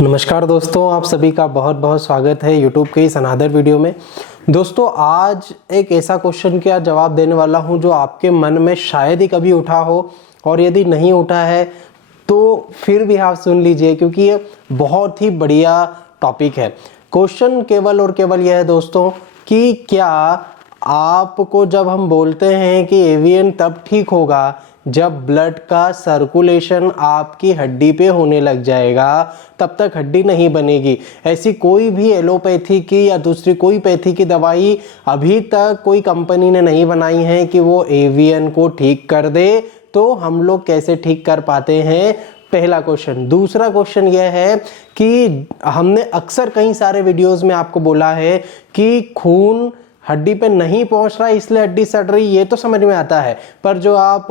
नमस्कार दोस्तों, आप सभी का बहुत बहुत स्वागत है यूट्यूब के इस अनदर वीडियो में। दोस्तों, आज एक ऐसा क्वेश्चन का जवाब देने वाला हूं जो आपके मन में शायद ही कभी उठा हो, और यदि नहीं उठा है तो फिर भी आप सुन लीजिए, क्योंकि ये बहुत ही बढ़िया टॉपिक है। क्वेश्चन केवल और केवल यह है दोस्तों कि क्या आपको जब हम बोलते हैं कि एवीएन तब ठीक होगा जब ब्लड का सर्कुलेशन आपकी हड्डी पे होने लग जाएगा, तब तक हड्डी नहीं बनेगी। ऐसी कोई भी एलोपैथी की या दूसरी कोई पैथी की दवाई अभी तक कोई कंपनी ने नहीं बनाई है कि वो एवीएन को ठीक कर दे। तो हम लोग कैसे ठीक कर पाते हैं, पहला क्वेश्चन। दूसरा क्वेश्चन यह है कि हमने अक्सर कई सारे वीडियोस में आपको बोला है कि खून हड्डी पे नहीं पहुंच रहा इसलिए हड्डी सड़ रही, ये तो समझ में आता है। पर जो आप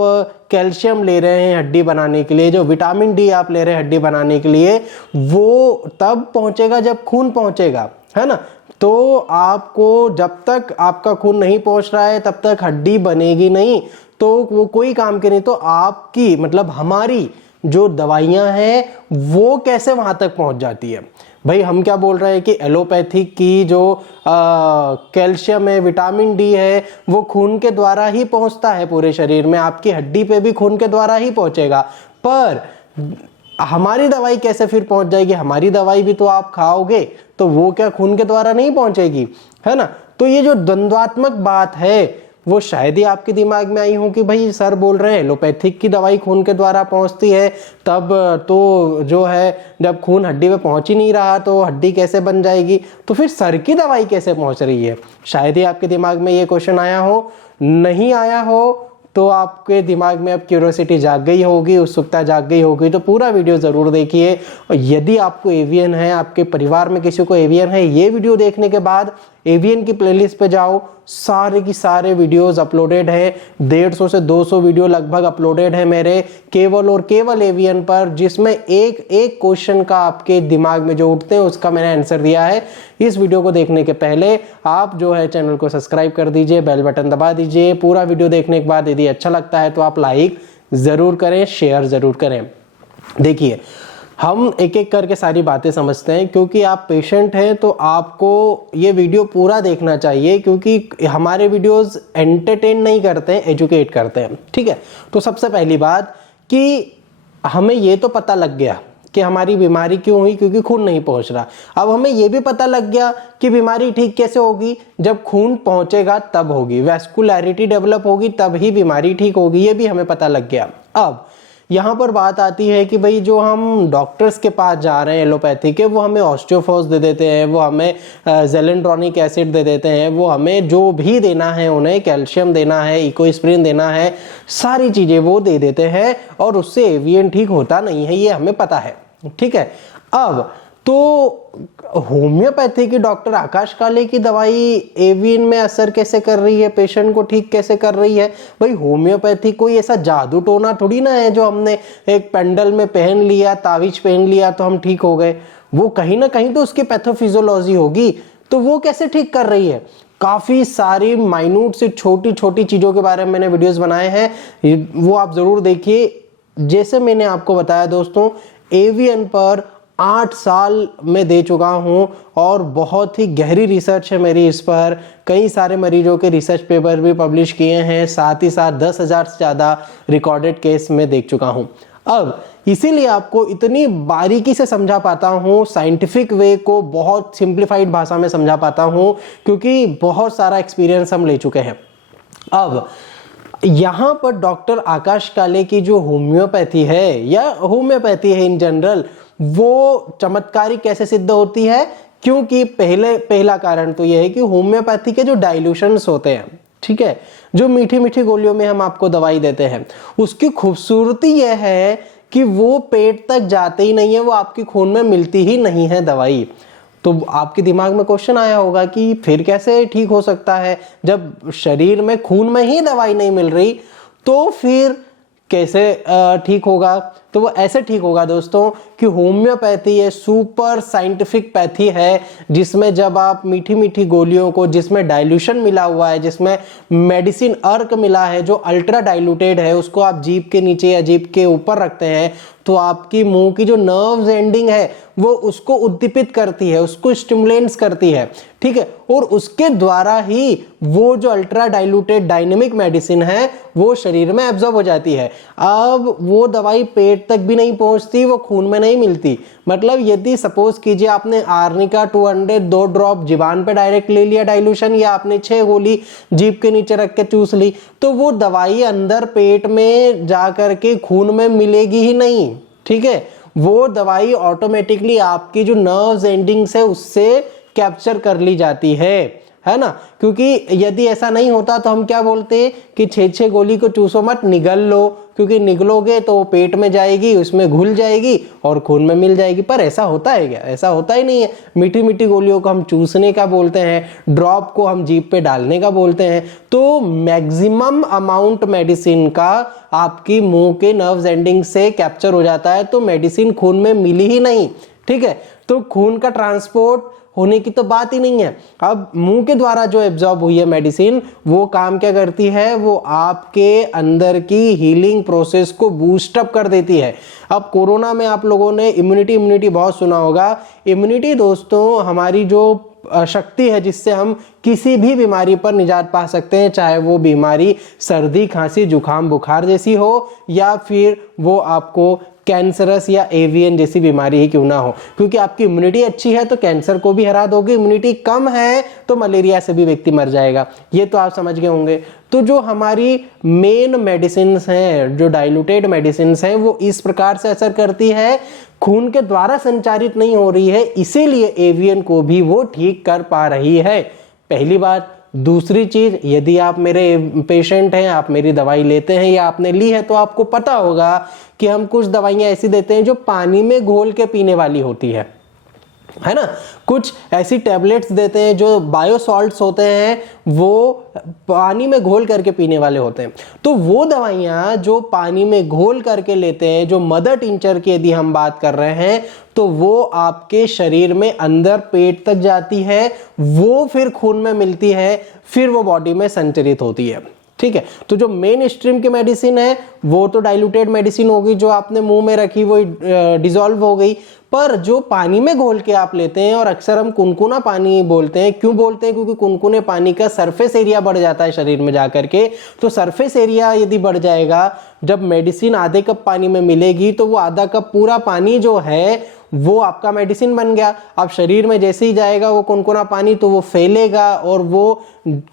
कैल्शियम ले रहे हैं हड्डी बनाने के लिए, जो विटामिन डी आप ले रहे हैं हड्डी बनाने के लिए, वो तब पहुंचेगा जब खून पहुंचेगा, है ना। तो आपको जब तक आपका खून नहीं पहुंच रहा है तब तक हड्डी बनेगी नहीं, तो वो कोई काम की नहीं। तो आपकी मतलब हमारी जो दवाइयां हैं वो कैसे वहां तक पहुंच जाती है। भाई हम क्या बोल रहे हैं कि एलोपैथिक की जो कैल्शियम है, विटामिन डी है, वो खून के द्वारा ही पहुंचता है पूरे शरीर में, आपकी हड्डी पे भी खून के द्वारा ही पहुंचेगा। पर हमारी दवाई कैसे फिर पहुंच जाएगी? हमारी दवाई भी तो आप खाओगे, तो वो क्या खून के द्वारा नहीं पहुंचेगी, है ना। तो ये जो द्वंद्वात्मक बात है वो शायद ही आपके दिमाग में आई हो कि भाई सर बोल रहे हैं एलोपैथिक की दवाई खून के द्वारा पहुंचती है, तब तो जो है जब खून हड्डी में पहुंच ही नहीं रहा तो हड्डी कैसे बन जाएगी, तो फिर सर की दवाई कैसे पहुंच रही है। शायद ही आपके दिमाग में ये क्वेश्चन आया हो। नहीं आया हो तो आपके दिमाग में अब क्यूरियोसिटी जाग गई होगी, उत्सुकता जाग गई होगी, तो पूरा वीडियो ज़रूर देखिए। और यदि आपको एवीएन है, आपके परिवार में किसी को एवीएन है, ये वीडियो देखने के बाद एवीएन की प्लेलिस्ट पे जाओ, सारे की सारे वीडियोस अपलोडेड है। 150 से 200 वीडियो लगभग अपलोडेड है मेरे केवल और केवल एवीएन पर, जिसमें एक एक क्वेश्चन का आपके दिमाग में जो उठते हैं उसका मैंने आंसर दिया है। इस वीडियो को देखने के पहले आप जो है चैनल को सब्सक्राइब कर दीजिए, बेल बटन दबा दीजिए। पूरा वीडियो देखने के बाद यदि अच्छा लगता है तो आप लाइक ज़रूर करें, शेयर ज़रूर करें। देखिए, हम एक एक करके सारी बातें समझते हैं, क्योंकि आप पेशेंट हैं तो आपको ये वीडियो पूरा देखना चाहिए, क्योंकि हमारे वीडियोस एंटरटेन नहीं करते हैं, एजुकेट करते हैं। ठीक है, तो सबसे पहली बात कि हमें ये तो पता लग गया कि हमारी बीमारी क्यों हुई, क्योंकि खून नहीं पहुंच रहा। अब हमें यह भी पता लग गया कि बीमारी ठीक कैसे होगी, जब खून पहुंचेगा तब होगी, वैस्कुलैरिटी डेवलप होगी तब ही बीमारी ठीक होगी, ये भी हमें पता लग गया। अब यहाँ पर बात आती है कि भाई जो हम डॉक्टर्स के पास जा रहे हैं एलोपैथी के, वो हमें ऑस्टियोफॉस दे देते हैं, वो हमें ज़ेलेंट्रॉनिक एसिड दे देते हैं, वो हमें जो भी देना है, उन्हें कैल्शियम देना है, इकोस्प्रिन देना है, सारी चीज़ें वो दे देते हैं, और उससे एवीएन ठीक होता नहीं है, ये हमें पता है। ठीक है, अब तो होम्योपैथी की डॉक्टर आकाश काले की दवाई एवीएन में असर कैसे कर रही है, पेशेंट को ठीक कैसे कर रही है? भाई होम्योपैथी कोई ऐसा जादू टोना थोड़ी ना है जो हमने एक पेंडल में पहन लिया, तावीज पहन लिया तो हम ठीक हो गए। वो कहीं ना कहीं तो उसकी पैथोफिजियोलॉजी होगी, तो वो कैसे ठीक कर रही है? काफ़ी सारी माइन्यूट से छोटी छोटी चीज़ों के बारे में मैंने वीडियोस बनाए हैं, वो आप ज़रूर देखिए। जैसे मैंने आपको बताया दोस्तों, एवीएन पर 8 साल में दे चुका हूं, और बहुत ही गहरी रिसर्च है मेरी इस पर। कई सारे मरीजों के रिसर्च पेपर भी पब्लिश किए हैं, साथ ही साथ 10,000 से ज़्यादा रिकॉर्डेड केस में देख चुका हूं। अब इसीलिए आपको इतनी बारीकी से समझा पाता हूं, साइंटिफिक वे को बहुत सिंप्लीफाइड भाषा में समझा पाता हूं, क्योंकि बहुत सारा एक्सपीरियंस हम ले चुके हैं। अब यहाँ पर डॉक्टर आकाश काले की जो होम्योपैथी है, या होम्योपैथी है इन जनरल, वो चमत्कारिक कैसे सिद्ध होती है? क्योंकि पहला कारण तो यह है कि होम्योपैथी के जो डाइल्यूशंस होते हैं, ठीक है, जो मीठी मीठी गोलियों में हम आपको दवाई देते हैं, उसकी खूबसूरती यह है कि वो पेट तक जाते ही नहीं है, वो आपकी खून में मिलती ही नहीं है दवाई। तो आपके दिमाग में क्वेश्चन आया होगा कि फिर कैसे ठीक हो सकता है, जब शरीर में खून में ही दवाई नहीं मिल रही, तो फिर कैसे ठीक होगा? तो वो ऐसे ठीक होगा दोस्तों कि होम्योपैथी ये सुपर साइंटिफिक पैथी है, जिसमें जब आप मीठी मीठी गोलियों को, जिसमें डाइल्यूशन मिला हुआ है, जिसमें मेडिसिन अर्क मिला है जो अल्ट्रा डाइल्यूटेड है, उसको आप जीभ के नीचे या जीभ के ऊपर रखते हैं तो आपकी मुंह की जो नर्व्स एंडिंग है वो उसको उद्दीपित करती है, उसको स्टिमुलेट्स करती है, ठीक है। और उसके द्वारा ही वो जो अल्ट्रा डाइल्यूटेड डायनेमिक मेडिसिन है वो शरीर में एब्जॉर्ब हो जाती है। अब वो दवाई पेट तक भी नहीं पहुंचती, वो खून में नहीं मिलती। मतलब यदि सपोज कीजिए आपने आर्निका 200 2 ड्रॉप जीवान पे डायरेक्ट ले लिया डाइल्यूशन, या आपने 6 गोली जीभ के नीचे रख के चूस ली, तो वो दवाई अंदर पेट में जा करके खून में मिलेगी ही नहीं, ठीक है। वो दवाई ऑटोमेटिकली आपकी जो नर्व्स एंडिंग्स है उससे कैप्चर कर ली जाती है ना। क्योंकि यदि ऐसा नहीं होता तो हम क्या बोलते हैं कि 6 गोली को चूसो मत, निगल लो, क्योंकि निगलोगे तो वो पेट में जाएगी, उसमें घुल जाएगी और खून में मिल जाएगी। पर ऐसा होता है क्या? ऐसा होता ही नहीं है। मीठी मीठी गोलियों को हम चूसने का बोलते हैं, ड्रॉप को हम जीभ पे डालने का बोलते हैं। तो मैक्सिमम अमाउंट मेडिसिन का आपकी मुंह के नर्व्स एंडिंग से कैप्चर हो जाता है, तो मेडिसिन खून में मिली ही नहीं, ठीक है। तो खून का ट्रांसपोर्ट होने की तो बात ही नहीं है। अब मुंह के द्वारा जो एब्जॉर्ब हुई है मेडिसिन, वो काम क्या करती है, वो आपके अंदर की हीलिंग प्रोसेस को बूस्ट अप कर देती है। अब कोरोना में आप लोगों ने इम्यूनिटी बहुत सुना होगा। इम्यूनिटी दोस्तों हमारी जो शक्ति है जिससे हम किसी भी बीमारी पर निजात पा सकते हैं, चाहे वो बीमारी सर्दी खांसी जुकाम बुखार जैसी हो, या फिर वो आपको कैंसरस या एवियन जैसी बीमारी ही क्यों ना हो। क्योंकि आपकी इम्यूनिटी अच्छी है तो कैंसर को भी हरा दोगे, इम्यूनिटी कम है तो मलेरिया से भी व्यक्ति मर जाएगा। ये तो आप समझ गए होंगे। तो जो हमारी मेन मेडिसिन हैं, जो डाइल्यूटेड मेडिसिन हैं, वो इस प्रकार से असर करती है, खून के द्वारा संचारित नहीं हो रही है, इसीलिए एवियन को भी वो ठीक कर पा रही है। पहली बात। दूसरी चीज, यदि आप मेरे पेशेंट हैं, आप मेरी दवाई लेते हैं या आपने ली है, तो आपको पता होगा कि हम कुछ दवाइयां ऐसी देते हैं जो पानी में घोल के पीने वाली होती है ना। कुछ ऐसी टैबलेट्स देते हैं जो बायोसॉल्ट्स होते हैं, वो पानी में घोल करके पीने वाले होते हैं। तो वो दवाइयां जो पानी में घोल करके लेते हैं, जो मदर टिंचर की यदि हम बात कर रहे हैं, तो वो आपके शरीर में अंदर पेट तक जाती है, वो फिर खून में मिलती है, फिर वो बॉडी में संचरित होती है, ठीक है। तो जो मेन स्ट्रीम की मेडिसिन है वो तो डाइल्यूटेड मेडिसिन होगी, जो आपने मुंह में रखी वो डिसॉल्व हो गई। पर जो पानी में घोल के आप लेते हैं, और अक्सर हम कुनकुना पानी बोलते हैं, क्यों बोलते हैं? क्योंकि कुनकुने पानी का सरफेस एरिया बढ़ जाता है शरीर में जाकर के। तो सरफेस एरिया यदि बढ़ जाएगा, जब मेडिसिन आधे कप पानी में मिलेगी तो वो आधा कप पूरा पानी जो है वो आपका मेडिसिन बन गया। अब शरीर में जैसे ही जाएगा वो कुनकुना पानी, तो वो फैलेगा, और वो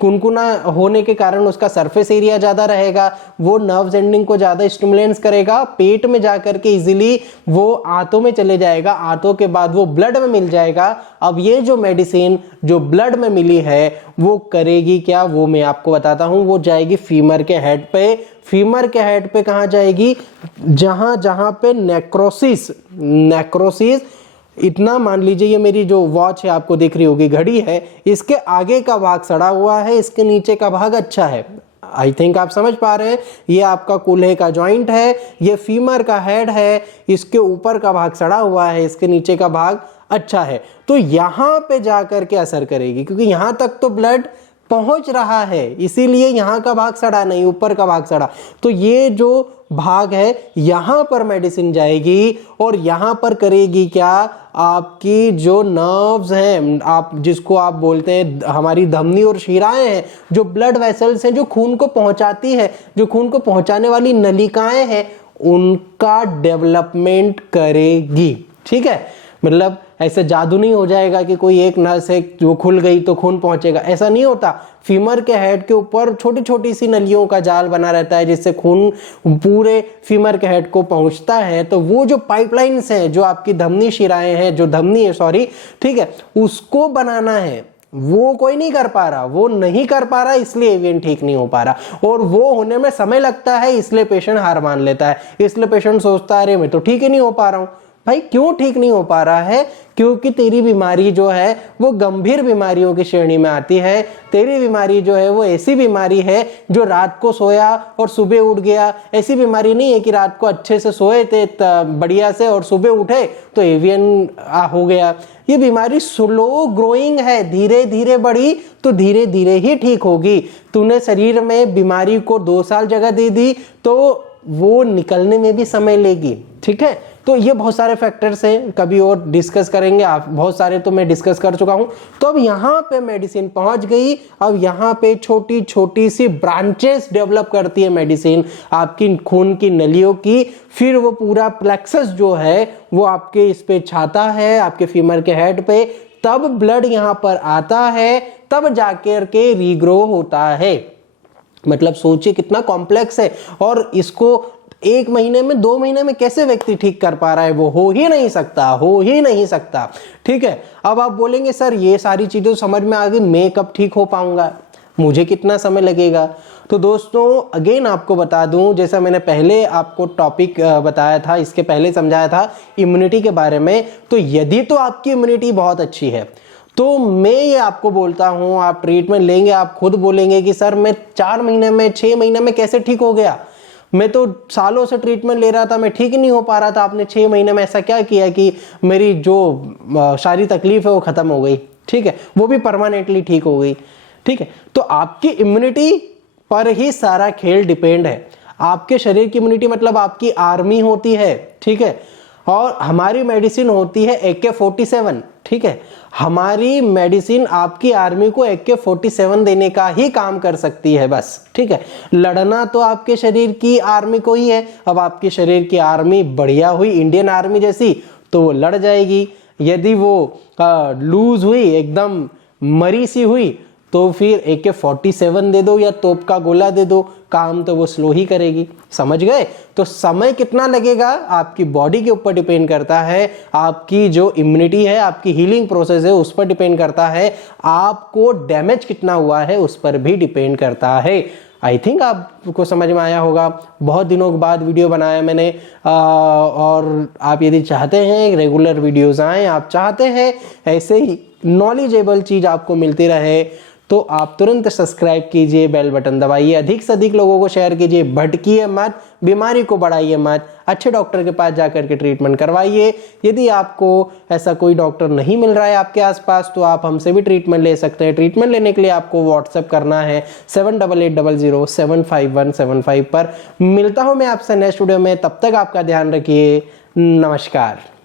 कुनकुना होने के कारण उसका सरफेस एरिया ज्यादा रहेगा, वो नर्व्स एंडिंग को ज्यादा स्टिमुलेट्स करेगा, पेट में जाकर के इजीली वो आंतों में चले जाएगा, आंतों के बाद वो ब्लड में मिल जाएगा। अब ये जो मेडिसिन जो ब्लड में मिली है वो करेगी क्या, वो मैं आपको बताता हूं। वो जाएगी फीमर के हेड पे। फीमर के हेड पे कहां जाएगी? जहां जहां पे नेक्रोसिस इतना मान लीजिए, ये मेरी जो वॉच है आपको दिख रही होगी, घड़ी है, इसके आगे का भाग सड़ा हुआ है, इसके नीचे का भाग अच्छा है। आई थिंक आप समझ पा रहे हैं। ये आपका कूल्हे का जॉइंट है, ये फीमर का हेड है, इसके ऊपर का भाग सड़ा हुआ है, इसके नीचे का भाग अच्छा है। तो यहां पे जाकर के असर करेगी, क्योंकि यहां तक तो ब्लड पहुंच रहा है, इसीलिए यहां का भाग सड़ा नहीं, ऊपर का भाग सड़ा। तो ये जो भाग है यहां पर मेडिसिन जाएगी, और यहां पर करेगी क्या? आपकी जो नर्व्स हैं, आप जिसको आप बोलते हैं हमारी धमनी और शिराएं हैं, जो ब्लड वेसल्स हैं, जो खून को पहुंचाती है, जो खून को पहुंचाने वाली नलिकाएं हैं, उनका डेवलपमेंट करेगी, ठीक है। मतलब ऐसे जादू नहीं हो जाएगा कि कोई एक नस है जो खुल गई तो खून पहुंचेगा, ऐसा नहीं होता। फीमर के हेड के ऊपर छोटी छोटी सी नलियों का जाल बना रहता है, जिससे खून पूरे फीमर के हेड को पहुंचता है। तो वो जो पाइपलाइंस हैं, जो आपकी धमनी शिराएं हैं, जो धमनी है सॉरी, ठीक है, उसको बनाना है, वो कोई नहीं कर पा रहा, वो नहीं कर पा रहा, इसलिए एवियन ठीक नहीं हो पा रहा। और वो होने में समय लगता है, इसलिए पेशेंट हार मान लेता है, इसलिए पेशेंट सोचता है अरे मैं तो ठीक ही नहीं हो पा रहा हूं। भाई क्यों ठीक नहीं हो पा रहा है? क्योंकि तेरी बीमारी जो है वो गंभीर बीमारियों की श्रेणी में आती है। तेरी बीमारी जो है वो ऐसी बीमारी है जो रात को सोया और सुबह उठ गया। ऐसी बीमारी नहीं है कि रात को अच्छे से सोए थे बढ़िया से और सुबह उठे तो एवियन हो गया। ये बीमारी स्लो ग्रोइंग है, धीरे धीरे बढ़ी तो धीरे धीरे ही ठीक होगी। तूने शरीर में बीमारी को 2 साल जगह दे दी तो वो निकलने में भी समय लेगी। ठीक है, तो ये बहुत सारे फैक्टर्स हैं, कभी और डिस्कस करेंगे। आप बहुत सारे तो मैं डिस्कस कर चुका हूं। तो अब यहाँ पे मेडिसिन पहुंच गई। अब यहाँ पे छोटी छोटी सी ब्रांचेस डेवलप करती है मेडिसिन आपकी खून की नलियों की। फिर वो पूरा प्लेक्सस जो है वो आपके इस पे छाता है, आपके फीमर के हेड पे। तब ब्लड यहाँ पर आता है, तब जाकर के रीग्रो होता है। मतलब सोचिए कितना कॉम्प्लेक्स है। और इसको 1 महीने में 2 महीने में कैसे व्यक्ति ठीक कर पा रहा है? वो हो ही नहीं सकता, हो ही नहीं सकता। ठीक है, अब आप बोलेंगे सर ये सारी चीजें समझ में आ गई, मैं कब ठीक हो पाऊंगा, मुझे कितना समय लगेगा? तो दोस्तों अगेन आपको बता दूं, जैसा मैंने पहले आपको टॉपिक बताया था, इसके पहले समझाया था इम्यूनिटी के बारे में। तो यदि तो आपकी इम्यूनिटी बहुत अच्छी है तो मैं ये आपको बोलता हूं, आप ट्रीटमेंट लेंगे, आप खुद बोलेंगे कि सर मैं 4 महीने में 6 महीने में कैसे ठीक हो गया? मैं तो सालों से ट्रीटमेंट ले रहा था, मैं ठीक नहीं हो पा रहा था। आपने 6 महीने में ऐसा क्या किया कि मेरी जो सारी तकलीफ है वो खत्म हो गई? ठीक है, वो भी परमानेंटली ठीक हो गई। ठीक है, तो आपकी इम्यूनिटी पर ही सारा खेल डिपेंड है। आपके शरीर की इम्यूनिटी मतलब आपकी आर्मी होती है। ठीक है, और हमारी मेडिसिन होती है AK-47। ठीक है, हमारी मेडिसिन आपकी आर्मी को AK-47 देने का ही काम कर सकती है बस। ठीक है, लड़ना तो आपके शरीर की आर्मी को ही है। अब आपके शरीर की आर्मी बढ़िया हुई, इंडियन आर्मी जैसी, तो वो लड़ जाएगी। यदि वो लूज हुई, एकदम मरी सी हुई, तो फिर AK-47 दे दो या तोप का गोला दे दो, काम तो वो स्लो ही करेगी। समझ गए? तो समय कितना लगेगा आपकी बॉडी के ऊपर डिपेंड करता है, आपकी जो इम्यूनिटी है, आपकी हीलिंग प्रोसेस है उस पर डिपेंड करता है, आपको डैमेज कितना हुआ है उस पर भी डिपेंड करता है। आई थिंक आपको समझ में आया होगा। बहुत दिनों के बाद वीडियो बनाया मैंने, और आप यदि चाहते हैं रेगुलर वीडियोस आए, आप चाहते हैं ऐसे ही नॉलेजेबल चीज आपको मिलती रहे, तो आप तुरंत सब्सक्राइब कीजिए, बेल बटन दबाइए, अधिक से अधिक लोगों को शेयर कीजिए, भटकिए मत, बीमारी को बढ़ाइए मत, अच्छे डॉक्टर के पास जाकर के ट्रीटमेंट करवाइए। यदि आपको ऐसा कोई डॉक्टर नहीं मिल रहा है आपके आसपास तो आप हमसे भी ट्रीटमेंट ले सकते हैं। ट्रीटमेंट लेने के लिए आपको व्हाट्सएप करना है 7880075175 पर। मिलता हूं मैं आपसे नेक्स्ट वीडियो में, तब तक आपका ध्यान रखिए। नमस्कार।